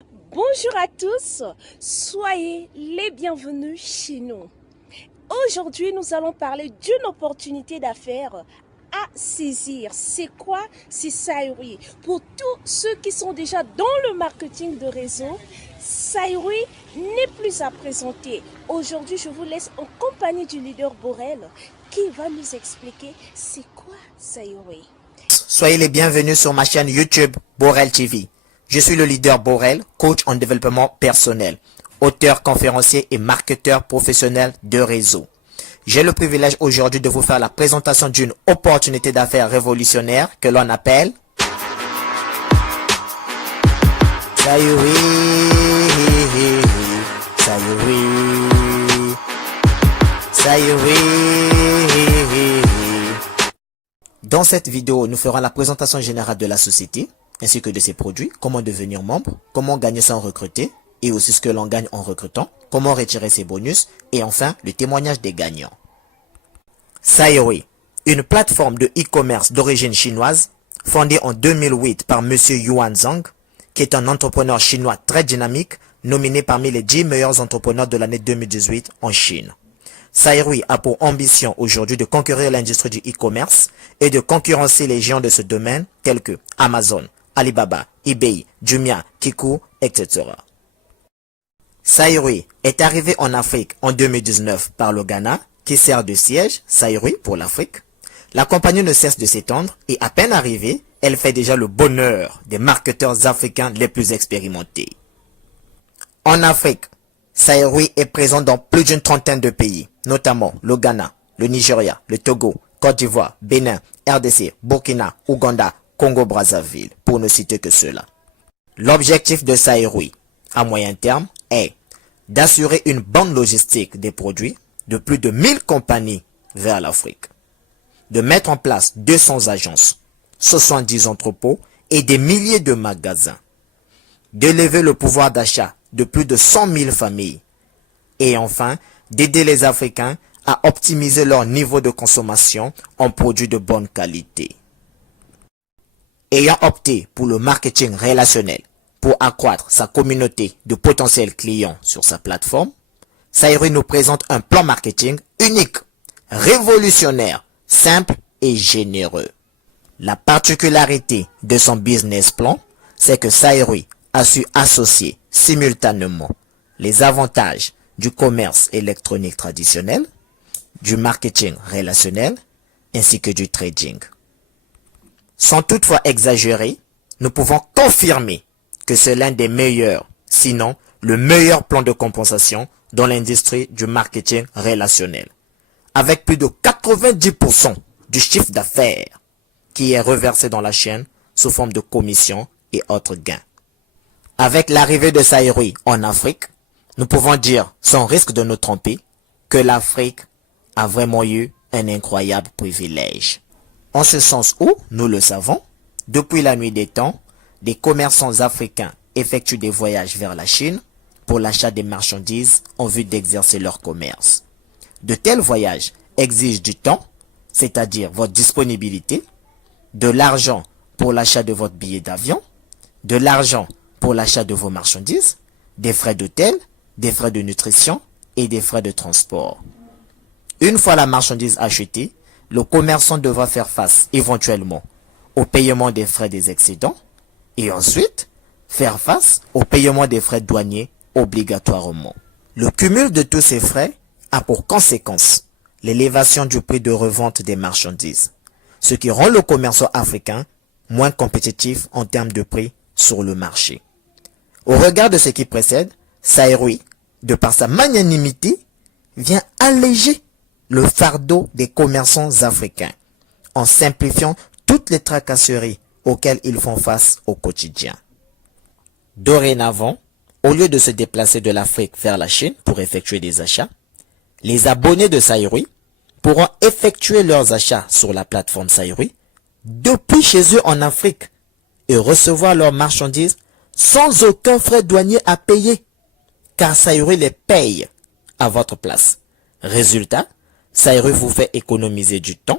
Bonjour à tous, soyez les bienvenus chez nous. Aujourd'hui, nous allons parler d'une opportunité d'affaires à saisir. C'est quoi? C'est Sayuri. Pour tous ceux qui sont déjà dans le marketing de réseau, Sayuri n'est plus à présenter. Aujourd'hui, je vous laisse en compagnie du leader Borel qui va nous expliquer c'est quoi Sayuri. Soyez les bienvenus sur ma chaîne YouTube Borel TV. Je suis le leader Borel, coach en développement personnel, auteur, conférencier et marketeur professionnel de réseau. J'ai le privilège aujourd'hui de vous faire la présentation d'une opportunité d'affaires révolutionnaire que l'on appelle Sayuri. Sayuri. Sayuri. Dans cette vidéo, nous ferons la présentation générale de la société, ainsi que de ses produits, comment devenir membre, comment gagner sans recruter, et aussi ce que l'on gagne en recrutant, comment retirer ses bonus, et enfin, le témoignage des gagnants. Sayuri, une plateforme de e-commerce d'origine chinoise, fondée en 2008 par Monsieur Yuan Zhang, qui est un entrepreneur chinois très dynamique, nominé parmi les 10 meilleurs entrepreneurs de l'année 2018 en Chine. Sayuri a pour ambition aujourd'hui de conquérir l'industrie du e-commerce et de concurrencer les géants de ce domaine tels que Amazon, Alibaba, eBay, Jumia, Kiku, etc. Sayuri est arrivé en Afrique en 2019 par le Ghana, qui sert de siège, Sayuri pour l'Afrique. La compagnie ne cesse de s'étendre et à peine arrivée, elle fait déjà le bonheur des marketeurs africains les plus expérimentés. En Afrique, Sayuri est présent dans plus d'une trentaine de pays, notamment le Ghana, le Nigeria, le Togo, Côte d'Ivoire, Bénin, RDC, Burkina, Ouganda, Congo-Brazzaville, pour ne citer que cela. L'objectif de Sayuri, à moyen terme, est d'assurer une bonne logistique des produits de plus de 1000 compagnies vers l'Afrique, de mettre en place 200 agences, 70 entrepôts et des milliers de magasins, d'élever le pouvoir d'achat de plus de 100 000 familles et enfin d'aider les Africains à optimiser leur niveau de consommation en produits de bonne qualité. Ayant opté pour le marketing relationnel pour accroître sa communauté de potentiels clients sur sa plateforme, Sayuri nous présente un plan marketing unique, révolutionnaire, simple et généreux. La particularité de son business plan, c'est que Sayuri a su associer simultanément les avantages du commerce électronique traditionnel, du marketing relationnel ainsi que du trading. Sans toutefois exagérer, nous pouvons confirmer que c'est l'un des meilleurs, sinon le meilleur plan de compensation dans l'industrie du marketing relationnel, avec plus de 90% du chiffre d'affaires qui est reversé dans la chaîne sous forme de commissions et autres gains. Avec l'arrivée de Sayuri en Afrique, nous pouvons dire, sans risque de nous tromper, que l'Afrique a vraiment eu un incroyable privilège. En ce sens où, nous le savons, depuis la nuit des temps, des commerçants africains effectuent des voyages vers la Chine pour l'achat des marchandises en vue d'exercer leur commerce. De tels voyages exigent du temps, c'est-à-dire votre disponibilité, de l'argent pour l'achat de votre billet d'avion, de l'argent pour l'achat de vos marchandises, des frais d'hôtel, des frais de nutrition et des frais de transport. Une fois la marchandise achetée, le commerçant devra faire face éventuellement au paiement des frais des excédents et ensuite faire face au paiement des frais douaniers obligatoirement. Le cumul de tous ces frais a pour conséquence l'élévation du prix de revente des marchandises, ce qui rend le commerçant africain moins compétitif en termes de prix sur le marché. Au regard de ce qui précède, Sayuri, de par sa magnanimité, vient alléger le fardeau des commerçants africains en simplifiant toutes les tracasseries auxquelles ils font face au quotidien. Dorénavant, au lieu de se déplacer de l'Afrique vers la Chine pour effectuer des achats, les abonnés de Sayuri pourront effectuer leurs achats sur la plateforme Sayuri depuis chez eux en Afrique et recevoir leurs marchandises sans aucun frais douanier à payer, car Sayuri les paye à votre place. Résultat, Sayuri vous fait économiser du temps,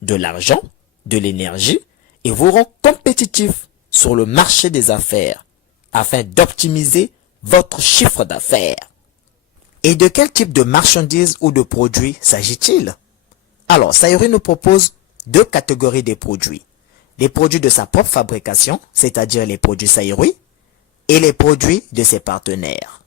de l'argent, de l'énergie et vous rend compétitif sur le marché des affaires afin d'optimiser votre chiffre d'affaires. Et de quel type de marchandises ou de produits s'agit-il? Alors, Sayuri nous propose deux catégories de produits. Les produits de sa propre fabrication, c'est-à-dire les produits Sayuri, et les produits de ses partenaires.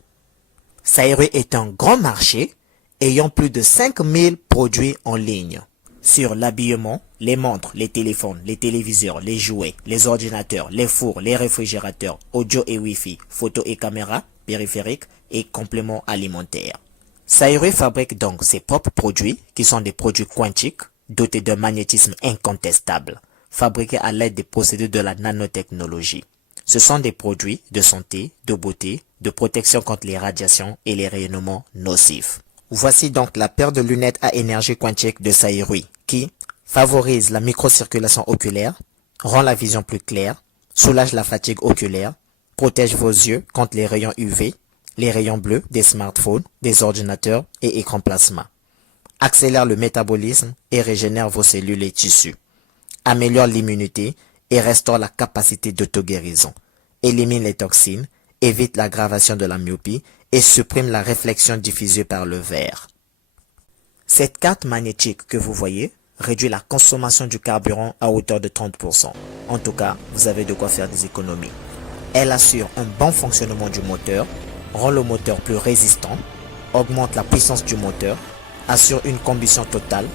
Sayuri est un grand marché ayant plus de 5000 produits en ligne. Sur l'habillement, les montres, les téléphones, les téléviseurs, les jouets, les ordinateurs, les fours, les réfrigérateurs, audio et Wi-Fi, photos et caméras, périphériques et compléments alimentaires. Sayuri fabrique donc ses propres produits qui sont des produits quantiques dotés d'un magnétisme incontestable, fabriqués à l'aide des procédés de la nanotechnologie. Ce sont des produits de santé, de beauté, de protection contre les radiations et les rayonnements nocifs. Voici donc la paire de lunettes à énergie quantique de Sayuri qui favorise la microcirculation oculaire, rend la vision plus claire, soulage la fatigue oculaire, protège vos yeux contre les rayons UV, les rayons bleus des smartphones, des ordinateurs et écrans plasma, accélère le métabolisme et régénère vos cellules et tissus, améliore l'immunité et restaure la capacité d'auto-guérison, élimine les toxines, évite l'aggravation de la myopie et supprime la réflexion diffusée par le verre. Cette carte magnétique que vous voyez réduit la consommation du carburant à hauteur de 30%. En tout cas, vous avez de quoi faire des économies. Elle assure un bon fonctionnement du moteur, rend le moteur plus résistant, augmente la puissance du moteur, assure une combustion totale,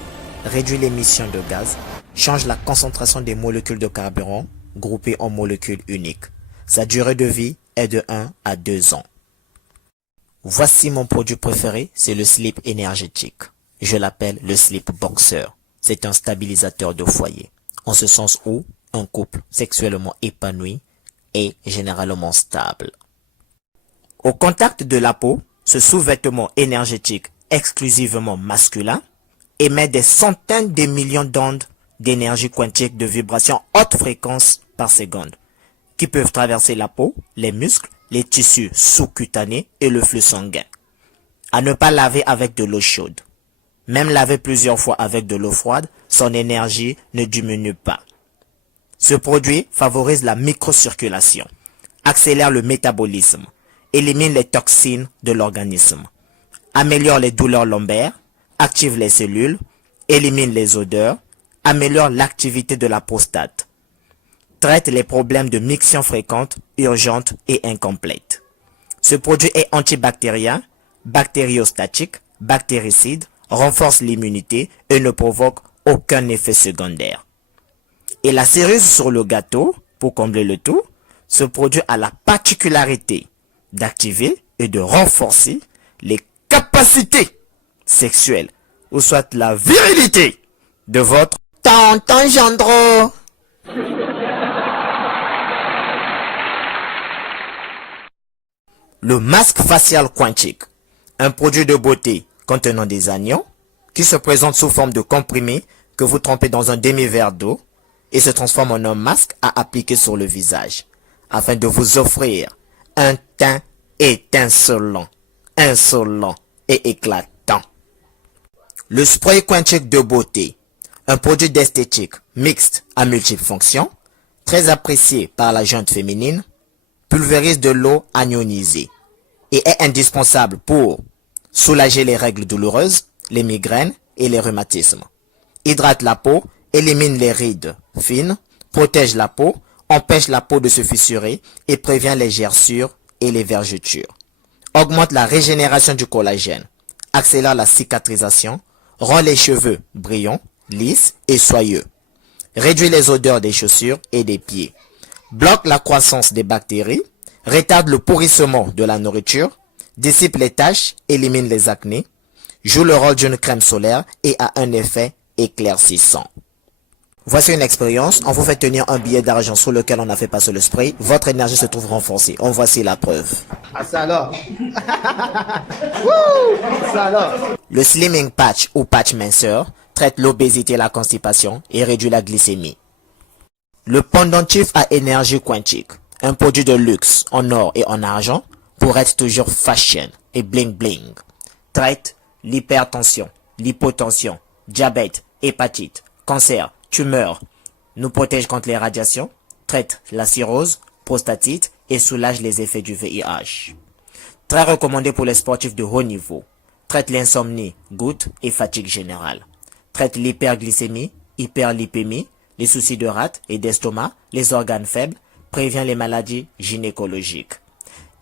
réduit l'émission de gaz, change la concentration des molécules de carburant groupées en molécules uniques. Sa durée de vie est de 1 à 2 ans. Voici mon produit préféré, c'est le slip énergétique. Je l'appelle le slip boxer. C'est un stabilisateur de foyer. En ce sens où un couple sexuellement épanoui est généralement stable. Au contact de la peau, ce sous-vêtement énergétique exclusivement masculin émet des centaines de millions d'ondes d'énergie quantique de vibrations haute fréquence par seconde, qui peuvent traverser la peau, les muscles, les tissus sous-cutanés et le flux sanguin. À ne pas laver avec de l'eau chaude. Même laver plusieurs fois avec de l'eau froide, son énergie ne diminue pas. Ce produit favorise la microcirculation, accélère le métabolisme, élimine les toxines de l'organisme, améliore les douleurs lombaires, active les cellules, élimine les odeurs, améliore l'activité de la prostate, traite les problèmes de miction fréquente, urgente et incomplète. Ce produit est antibactérien, bactériostatique, bactéricide, renforce l'immunité et ne provoque aucun effet secondaire. Et la cerise sur le gâteau, pour combler le tout, ce produit a la particularité d'activer et de renforcer les capacités sexuelles, ou soit la virilité de votre tonton Gendreau. Le masque facial quantique, un produit de beauté contenant des anions qui se présente sous forme de comprimés que vous trempez dans un demi-verre d'eau et se transforme en un masque à appliquer sur le visage afin de vous offrir un teint étincelant, insolent et éclatant. Le spray quantique de beauté, un produit d'esthétique mixte à multiples fonctions, très apprécié par la gente féminine, pulvérise de l'eau ionisée et est indispensable pour soulager les règles douloureuses, les migraines et les rhumatismes. Hydrate la peau, élimine les rides fines, protège la peau, empêche la peau de se fissurer et prévient les gerçures et les vergetures. Augmente la régénération du collagène, accélère la cicatrisation, rend les cheveux brillants, lisses et soyeux. Réduit les odeurs des chaussures et des pieds. Bloque la croissance des bactéries, retarde le pourrissement de la nourriture, dissipe les taches, élimine les acnés, joue le rôle d'une crème solaire et a un effet éclaircissant. Voici une expérience, on vous fait tenir un billet d'argent sur lequel on a fait passer le spray, votre énergie se trouve renforcée. En voici la preuve. Ah ça alors. Ça alors. Le slimming patch ou patch minceur traite l'obésité et la constipation et réduit la glycémie. Le pendentif à énergie quantique, un produit de luxe en or et en argent pour être toujours fashion et bling bling, traite l'hypertension, l'hypotension, diabète, hépatite, cancer, tumeur, nous protège contre les radiations, traite la cirrhose, prostatite et soulage les effets du VIH. Très recommandé pour les sportifs de haut niveau. Traite l'insomnie, goutte et fatigue générale. Traite l'hyperglycémie, hyperlipémie, les soucis de rate et d'estomac, les organes faibles, prévient les maladies gynécologiques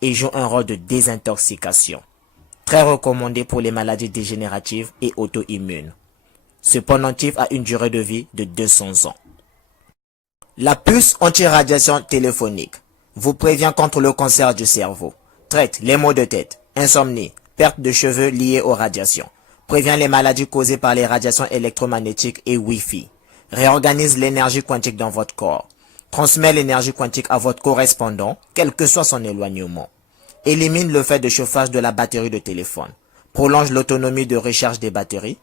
et joue un rôle de désintoxication. Très recommandé pour les maladies dégénératives et auto-immunes. Ce pendentif a une durée de vie de 200 ans. La puce anti-radiation téléphonique vous prévient contre le cancer du cerveau, traite les maux de tête, insomnie, perte de cheveux liés aux radiations, prévient les maladies causées par les radiations électromagnétiques et Wi-Fi, réorganise l'énergie quantique dans votre corps, transmet l'énergie quantique à votre correspondant, quel que soit son éloignement, élimine le fait de chauffage de la batterie de téléphone, prolonge l'autonomie de recharge des batteries,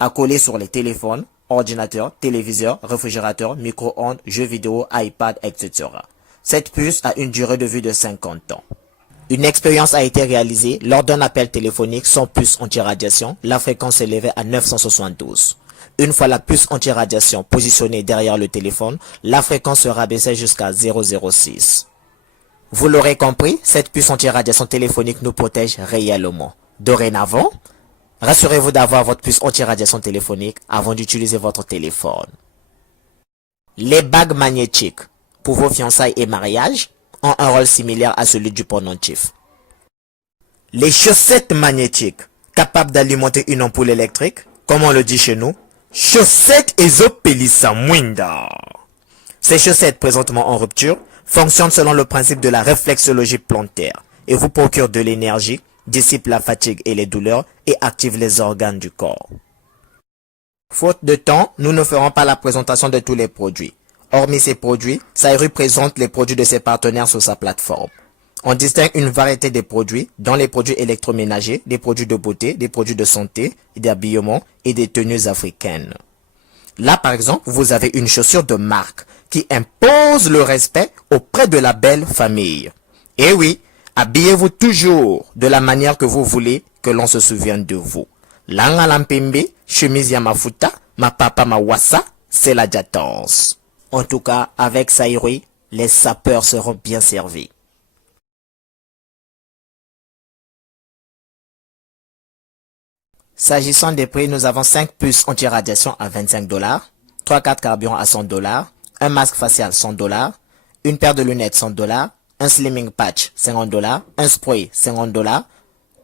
accolé sur les téléphones, ordinateurs, téléviseurs, réfrigérateurs, micro-ondes, jeux vidéo, iPad, etc. Cette puce a une durée de vie de 50 ans. Une expérience a été réalisée lors d'un appel téléphonique sans puce anti-radiation. La fréquence s'élevait à 972. Une fois la puce anti-radiation positionnée derrière le téléphone, la fréquence se rabaissait jusqu'à 006. Vous l'aurez compris, cette puce anti-radiation téléphonique nous protège réellement. Dorénavant, rassurez-vous d'avoir votre puce anti-radiation téléphonique avant d'utiliser votre téléphone. Les bagues magnétiques pour vos fiançailles et mariages ont un rôle similaire à celui du pendentif. Les chaussettes magnétiques capables d'alimenter une ampoule électrique, comme on le dit chez nous, chaussettes Ezopelissa Mwinda. Ces chaussettes présentement en rupture fonctionnent selon le principe de la réflexologie plantaire et vous procurent de l'énergie, dissipent la fatigue et les douleurs et activent les organes du corps. Faute de temps, nous ne ferons pas la présentation de tous les produits. Hormis ces produits, Sairu présente les produits de ses partenaires sur sa plateforme. On distingue une variété de produits, dont les produits électroménagers, des produits de beauté, des produits de santé, d'habillement et des tenues africaines. Là, par exemple, vous avez une chaussure de marque qui impose le respect auprès de la belle famille. Et oui, habillez-vous toujours de la manière que vous voulez que l'on se souvienne de vous. Langa lampembe, chemise yamafuta, ma papa ma wassa, c'est la jatance. En tout cas, avec Sairu, les sapeurs seront bien servis. S'agissant des prix, nous avons 5 puces anti-radiation à 25 $, 3 cartes carburant à 100 $, un masque facial 100 $, une paire de lunettes 100 $, un slimming patch 50 $, un spray 50 $,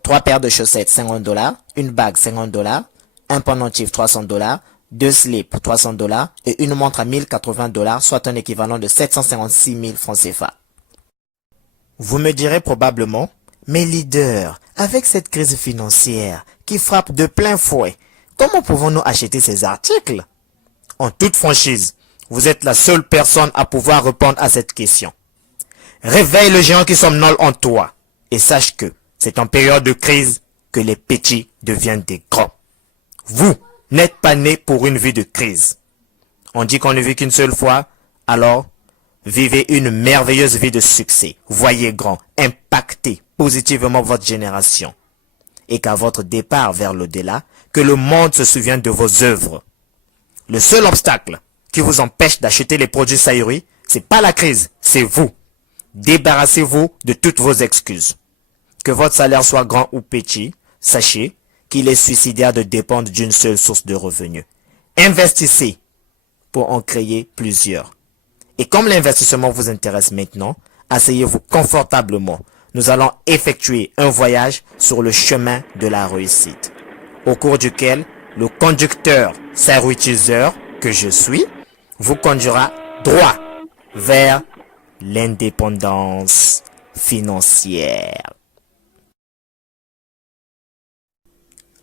3 paires de chaussettes 50 $, une bague 50 $, un pendentif 300 $, 2 slips 300 $ et une montre à 1080 $, soit un équivalent de 756 000 francs CFA. Vous me direz probablement, mais leader, avec cette crise financière qui frappe de plein fouet, comment pouvons-nous acheter ces articles? En toute franchise, vous êtes la seule personne à pouvoir répondre à cette question. Réveille le géant qui somnole en toi et sache que c'est en période de crise que les petits deviennent des grands. Vous n'êtes pas né pour une vie de crise. On dit qu'on ne vit qu'une seule fois, alors vivez une merveilleuse vie de succès. Voyez grand, impactez positivement votre génération. Et qu'à votre départ vers l'au-delà, que le monde se souvienne de vos œuvres. Le seul obstacle qui vous empêche d'acheter les produits Sairu, c'est pas la crise, c'est vous. Débarrassez-vous de toutes vos excuses. Que votre salaire soit grand ou petit, sachez qu'il est suicidaire de dépendre d'une seule source de revenus. Investissez pour en créer plusieurs. Et comme l'investissement vous intéresse maintenant, asseyez-vous confortablement. Nous allons effectuer un voyage sur le chemin de la réussite, au cours duquel le conducteur Sairutiseur que je suis vous conduira droit vers l'indépendance financière.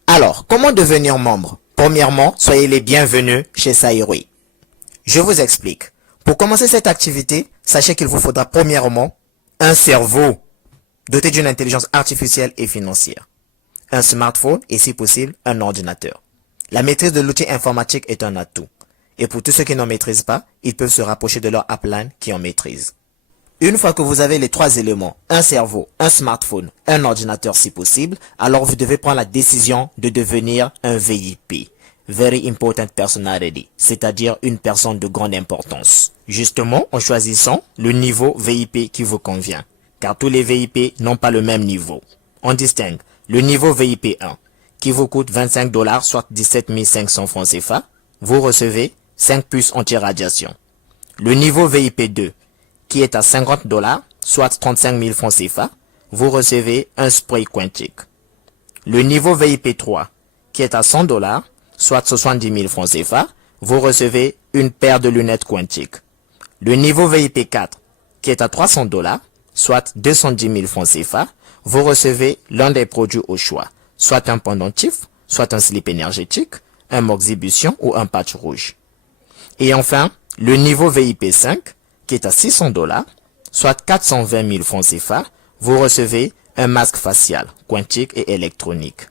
Alors, comment devenir membre? Premièrement, soyez les bienvenus chez Sairu. Je vous explique. Pour commencer cette activité, sachez qu'il vous faudra premièrement un cerveau doté d'une intelligence artificielle et financière, un smartphone et si possible un ordinateur. La maîtrise de l'outil informatique est un atout. Et pour tous ceux qui n'en maîtrisent pas, ils peuvent se rapprocher de leur upline qui en maîtrise. Une fois que vous avez les 3 éléments, un cerveau, un smartphone, un ordinateur si possible, alors vous devez prendre la décision de devenir un VIP. Very Important Personality, c'est-à-dire une personne de grande importance. Justement, en choisissant le niveau VIP qui vous convient. car tous les VIP n'ont pas le même niveau. On distingue le niveau VIP 1, qui vous coûte 25 $, soit 17 500 francs CFA. Vous recevez 5 puces anti-radiation. Le niveau VIP 2, qui est à 50 $, soit 35 000 francs CFA. Vous recevez un spray Quantic. Le niveau VIP 3, qui est à 100 $, soit 70 000 francs CFA. Vous recevez une paire de lunettes Quantic. Le niveau VIP 4, qui est à 300 $, soit 210 000 francs CFA, vous recevez l'un des produits au choix, soit un pendentif, soit un slip énergétique, un moxibution ou un patch rouge. Et enfin, le niveau VIP 5, qui est à 600 $, soit 420 000 francs CFA, vous recevez un masque facial, quantique et électronique.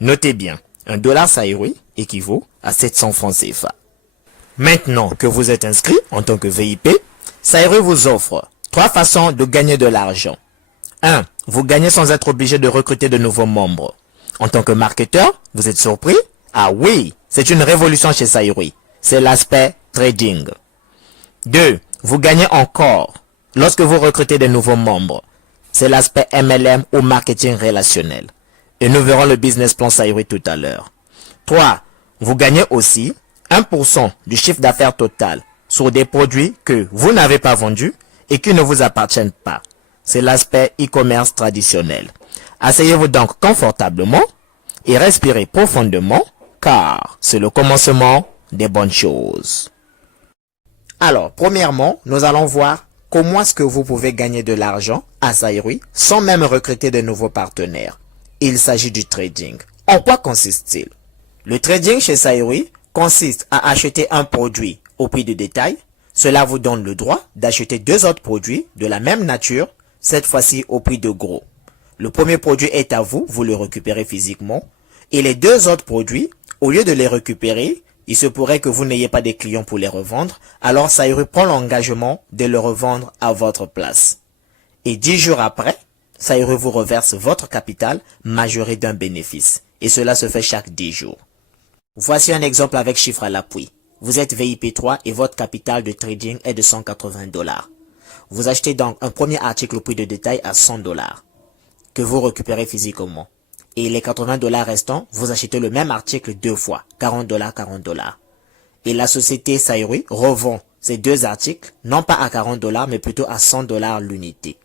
Notez bien, $1 Saïroui équivaut à 700 francs CFA. Maintenant que vous êtes inscrit en tant que VIP, Saïroui vous offre 3 façons de gagner de l'argent. 1. Vous gagnez sans être obligé de recruter de nouveaux membres. En tant que marketeur, vous êtes surpris? Ah oui, c'est une révolution chez Saïroui. C'est l'aspect trading. 2. Vous gagnez encore lorsque vous recrutez de nouveaux membres. C'est l'aspect MLM ou marketing relationnel. Et nous verrons le business plan Saïroui tout à l'heure. 3. Vous gagnez aussi 1% du chiffre d'affaires total sur des produits que vous n'avez pas vendus et qui ne vous appartiennent pas. C'est l'aspect e-commerce traditionnel. Asseyez-vous donc confortablement et respirez profondément car c'est le commencement des bonnes choses. Alors, premièrement, nous allons voir comment est-ce que vous pouvez gagner de l'argent à Saïroui sans même recruter de nouveaux partenaires. Il s'agit du trading. En quoi consiste-t-il? Le trading chez Saïroui consiste à acheter un produit au prix de détail. Cela vous donne le droit d'acheter 2 autres produits de la même nature, cette fois-ci au prix de gros. Le premier produit est à vous, vous le récupérez physiquement. Et les 2 autres produits, au lieu de les récupérer, il se pourrait que vous n'ayez pas de clients pour les revendre, alors Saïroui prend l'engagement de le revendre à votre place. Et 10 jours après, Saïroui vous reverse votre capital majoré d'un bénéfice. Et cela se fait chaque 10 jours. Voici un exemple avec chiffre à l'appui. Vous êtes VIP 3 et votre capital de trading est de 180 $. Vous achetez donc un premier article au prix de détail à 100 $ que vous récupérez physiquement. Et les 80 $ restants, vous achetez le même article 2 fois, 40 $, 40 $. Et la société Saïroui revend ces 2 articles, non pas à 40 $ mais plutôt à 100 $ l'unité.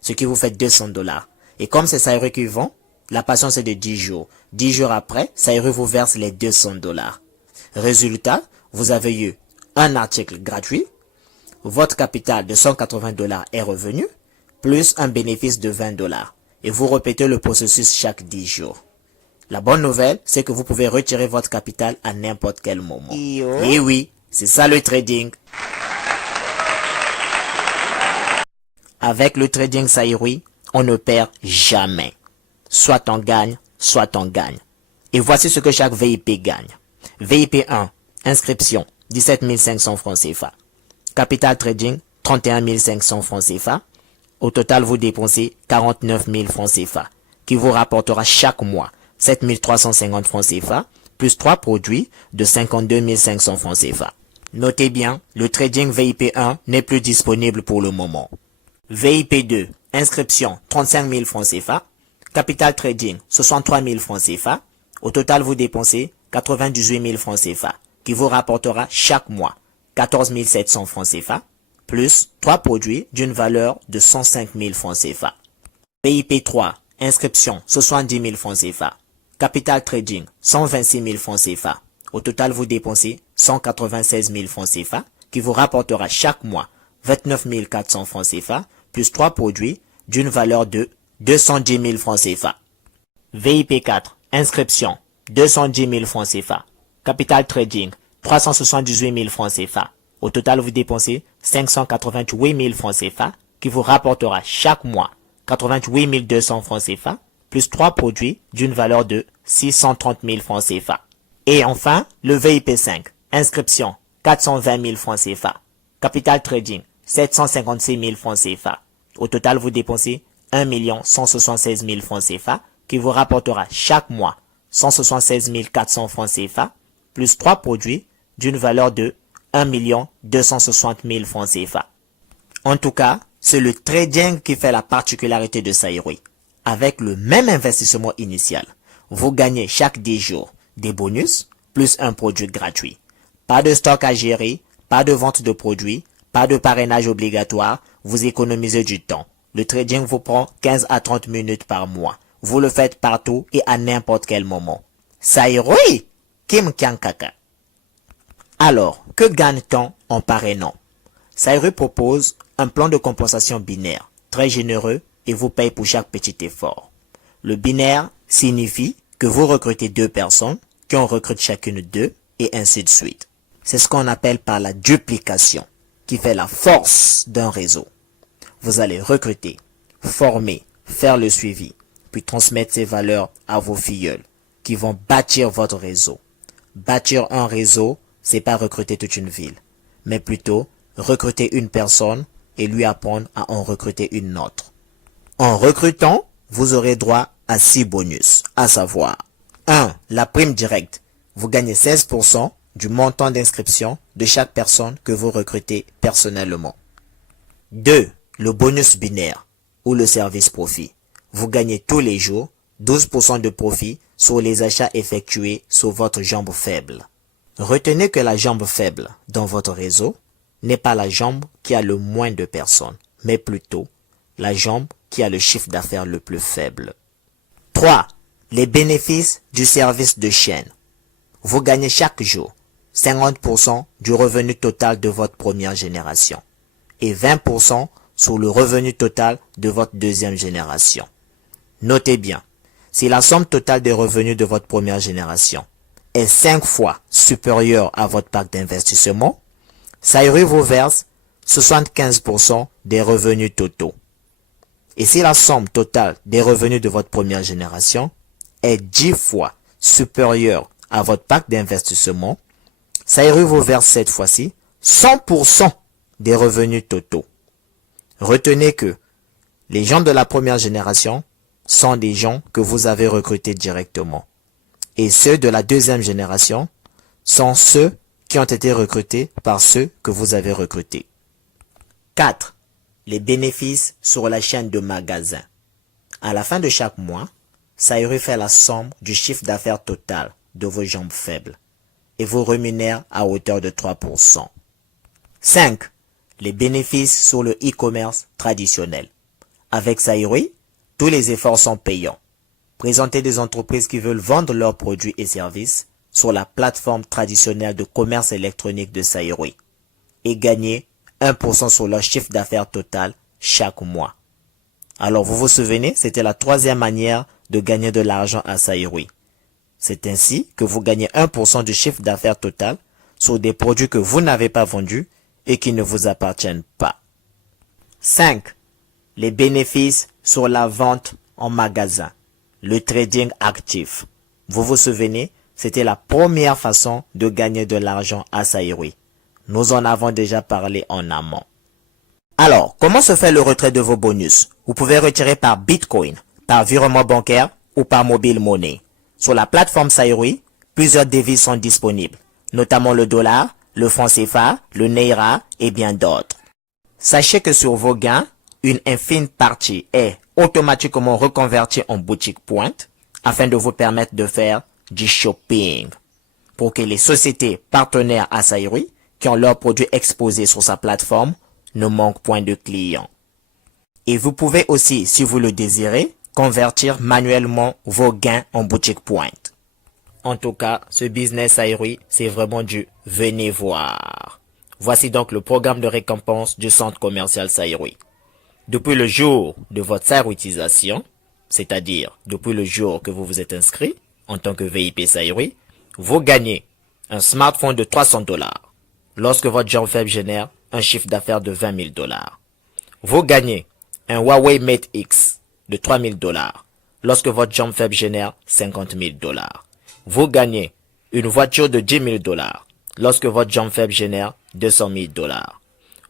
Ce qui vous fait 200 $. Et comme c'est Saïroui qui vend, la patience est de 10 jours. 10 jours après, Saïroui vous verse les 200 $. Résultat, vous avez eu un article gratuit, votre capital de 180 $ est revenu, plus un bénéfice de 20 $. Et vous répétez le processus chaque 10 jours. La bonne nouvelle, c'est que vous pouvez retirer votre capital à n'importe quel moment. Et oui, c'est ça le trading. Avec le trading Saïroui, on ne perd jamais. Soit on gagne, soit on gagne. Et voici ce que chaque VIP gagne. VIP 1, inscription, 17 500 francs CFA. Capital trading, 31 500 francs CFA. Au total, vous dépensez 49 000 francs CFA, qui vous rapportera chaque mois 7 350 francs CFA, plus 3 produits de 52 500 francs CFA. Notez bien, le trading VIP 1 n'est plus disponible pour le moment. VIP 2, inscription, 35 000 francs CFA. Capital trading, 63 000 francs CFA. Au total, vous dépensez 98 000 francs CFA, qui vous rapportera chaque mois 14 700 francs CFA, plus 3 produits d'une valeur de 105 000 francs CFA. VIP 3, inscription, 70 000 francs CFA. Capital trading, 126 000 francs CFA. Au total, vous dépensez 196 000 francs CFA, qui vous rapportera chaque mois 29 400 francs CFA, plus 3 produits d'une valeur de 210 000 francs CFA. VIP 4, inscription, 210 000 francs CFA. Capital trading, 378 000 francs CFA. Au total, vous dépensez 588 000 francs CFA, qui vous rapportera chaque mois 88 200 francs CFA, plus 3 produits d'une valeur de 630 000 francs CFA. Et enfin, le VIP 5, inscription, 420 000 francs CFA. Capital trading, 756 000 francs CFA. Au total, vous dépensez 1 176 000 francs CFA, qui vous rapportera chaque mois 176 400 francs CFA, plus 3 produits d'une valeur de 1 260 000 francs CFA. En tout cas, c'est le trading qui fait la particularité de Saïroui. Avec le même investissement initial, vous gagnez chaque 10 jours des bonus plus un produit gratuit. Pas de stock à gérer, pas de vente de produits, pas de parrainage obligatoire, vous économisez du temps. Le trading vous prend 15 à 30 minutes par mois. Vous le faites partout et à n'importe quel moment. Saïroui, Kim Kyankaka. Alors, que gagne-t-on en parrainant? Saïroui propose un plan de compensation binaire, très généreux et vous paye pour chaque petit effort. Le binaire signifie que vous recrutez 2 personnes, qui en recrutent chacune 2 et ainsi de suite. C'est ce qu'on appelle par la duplication, qui fait la force d'un réseau. Vous allez recruter, former, faire le suivi, puis transmettre ces valeurs à vos filleuls, qui vont bâtir votre réseau. Bâtir un réseau, c'est pas recruter toute une ville, mais plutôt recruter une personne et lui apprendre à en recruter une autre. En recrutant, vous aurez droit à 6 bonus, à savoir 1. La prime directe. Vous gagnez 16% du montant d'inscription de chaque personne que vous recrutez personnellement. 2. Le bonus binaire ou le service profit. Vous gagnez tous les jours 12% de profit sur les achats effectués sur votre jambe faible. Retenez que la jambe faible dans votre réseau n'est pas la jambe qui a le moins de personnes, mais plutôt la jambe qui a le chiffre d'affaires le plus faible. 3. Les bénéfices du service de chaîne. Vous gagnez chaque jour 50% du revenu total de votre première génération et 20% sur le revenu total de votre deuxième génération. Notez bien, si la somme totale des revenus de votre première génération est 5 fois supérieure à votre pack d'investissement, Saïroui vous verse 75% des revenus totaux. Et si la somme totale des revenus de votre première génération est 10 fois supérieure à votre pack d'investissement, Saïroui vous verse cette fois-ci 100% des revenus totaux. Retenez que les gens de la première génération sont des gens que vous avez recrutés directement. Et ceux de la deuxième génération sont ceux qui ont été recrutés par ceux que vous avez recrutés. 4. Les bénéfices sur la chaîne de magasins. À la fin de chaque mois, Saïroui fait la somme du chiffre d'affaires total de vos jambes faibles et vous rémunère à hauteur de 3%. 5. Les bénéfices sur le e-commerce traditionnel. Avec Saïroui, tous les efforts sont payants. Présentez des entreprises qui veulent vendre leurs produits et services sur la plateforme traditionnelle de commerce électronique de Saïroui et gagnez 1% sur leur chiffre d'affaires total chaque mois. Alors vous vous souvenez, c'était la 3e manière de gagner de l'argent à Saïroui. C'est ainsi que vous gagnez 1% du chiffre d'affaires total sur des produits que vous n'avez pas vendus et qui ne vous appartiennent pas. 5. Les bénéfices sur la vente en magasin. Le trading actif. Vous vous souvenez, c'était la première façon de gagner de l'argent à Saïroui. Nous en avons déjà parlé en amont. Alors, comment se fait le retrait de vos bonus? Vous pouvez retirer par Bitcoin, par virement bancaire ou par mobile money. Sur la plateforme Saïroui, plusieurs devises sont disponibles, notamment le dollar, le franc CFA, le Naira et bien d'autres. Sachez que sur vos gains, une infime partie est automatiquement reconvertie en boutique pointe afin de vous permettre de faire du shopping pour que les sociétés partenaires à Saïroui qui ont leurs produits exposés sur sa plateforme ne manquent point de clients. Et vous pouvez aussi, si vous le désirez, convertir manuellement vos gains en boutique pointe. En tout cas, ce business Saïroui, c'est vraiment du venez voir. Voici donc le programme de récompense du centre commercial Saïroui. Depuis le jour de votre saïrouitisation, c'est-à-dire depuis le jour que vous vous êtes inscrit en tant que VIP Saïroui, vous gagnez un smartphone de $300 lorsque votre jambe faible génère un chiffre d'affaires de $20,000. Vous gagnez un Huawei Mate X de $3,000 lorsque votre jambe faible génère $50,000. Vous gagnez une voiture de $10,000 lorsque votre jambe faible génère $200,000.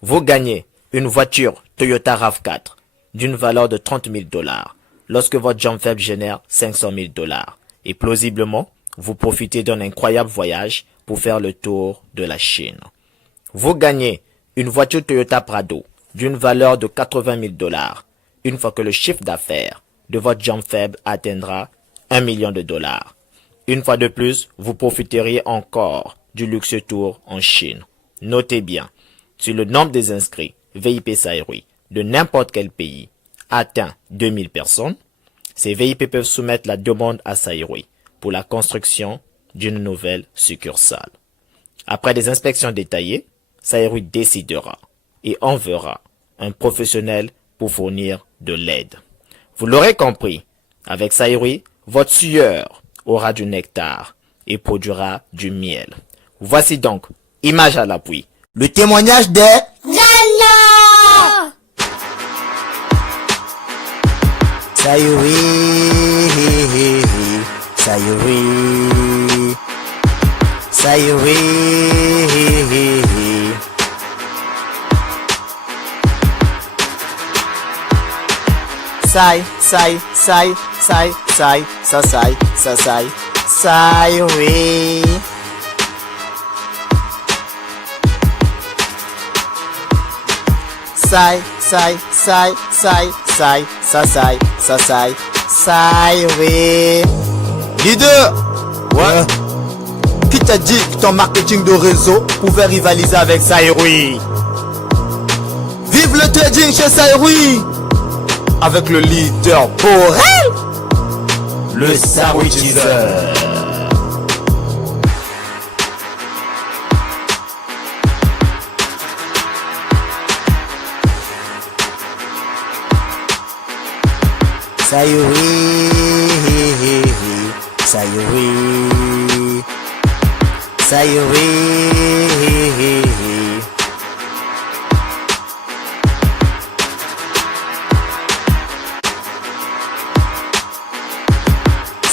Vous gagnez une voiture Toyota RAV4 d'une valeur de $30,000 lorsque votre jambe faible génère $500,000. Et plausiblement, vous profitez d'un incroyable voyage pour faire le tour de la Chine. Vous gagnez une voiture Toyota Prado d'une valeur de 80 000 $, une fois que le chiffre d'affaires de votre jump faible atteindra 1 million de $. Une fois de plus, vous profiterez encore du Luxe Tour en Chine. Notez bien, si le nombre des inscrits VIP Saïroui de n'importe quel pays atteint 2000 personnes, ces VIP peuvent soumettre la demande à Saïroui pour la construction d'une nouvelle succursale. Après des inspections détaillées, Saïroui décidera et enverra un professionnel pour fournir de l'aide. Vous l'aurez compris, avec Saïroui, votre sueur aura du nectar et produira du miel. Voici donc, image à l'appui, Le témoignage de Saïroui, Saïroui, Saïroui. Saïroui. Saïroui. Leader, Ouais. qui t'a dit que ton marketing de réseau pouvait rivaliser avec Saïroui? Vive le trading chez Saïroui. Avec le leader Borel, le Saïroui Teaser. Saïroui, Saïroui, Saïroui.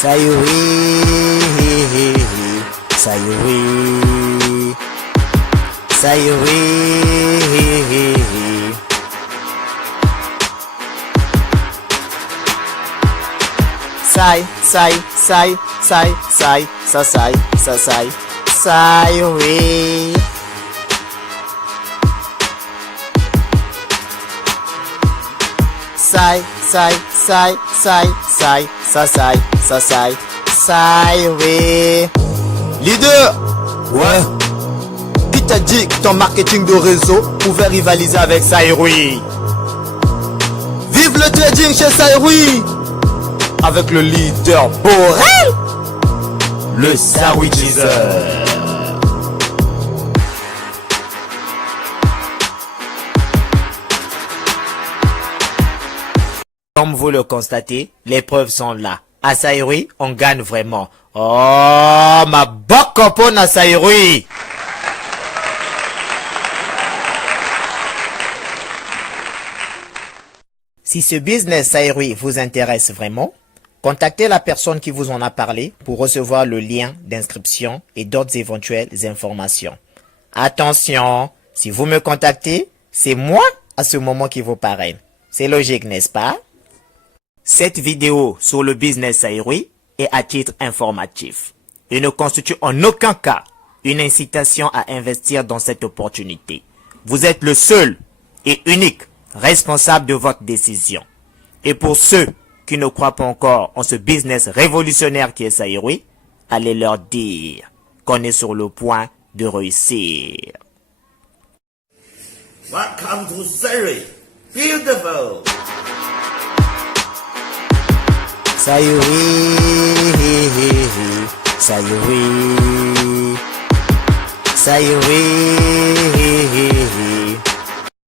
Saïroui, Saïroui, Saïroui. Saïroui. Saïroui. Leader, Ouais. qui t'a dit que ton marketing de réseau pouvait rivaliser avec Saïroui? Vive le trading chez Saïroui. Avec le leader Borel, le Saïroui Teaser. Comme vous le constatez, les preuves sont là. À Saïroui, on gagne vraiment. Oh, ma bonne copine à Saïroui. Si ce business Saïroui vous intéresse vraiment, contactez la personne qui vous en a parlé pour recevoir le lien d'inscription et d'autres éventuelles informations. Attention, si vous me contactez, c'est moi à ce moment qui vous parraine. C'est logique, n'est-ce pas? Cette vidéo sur le business Saïroui est à titre informatif et ne constitue en aucun cas une incitation à investir dans cette opportunité. Vous êtes le seul et unique responsable de votre décision. Et pour ceux qui ne croient pas encore en ce business révolutionnaire qui est Saïroui, allez leur dire qu'on est sur le point de réussir. Welcome to Saïroui. Beautiful. Saïroui, Saïroui, Saïroui.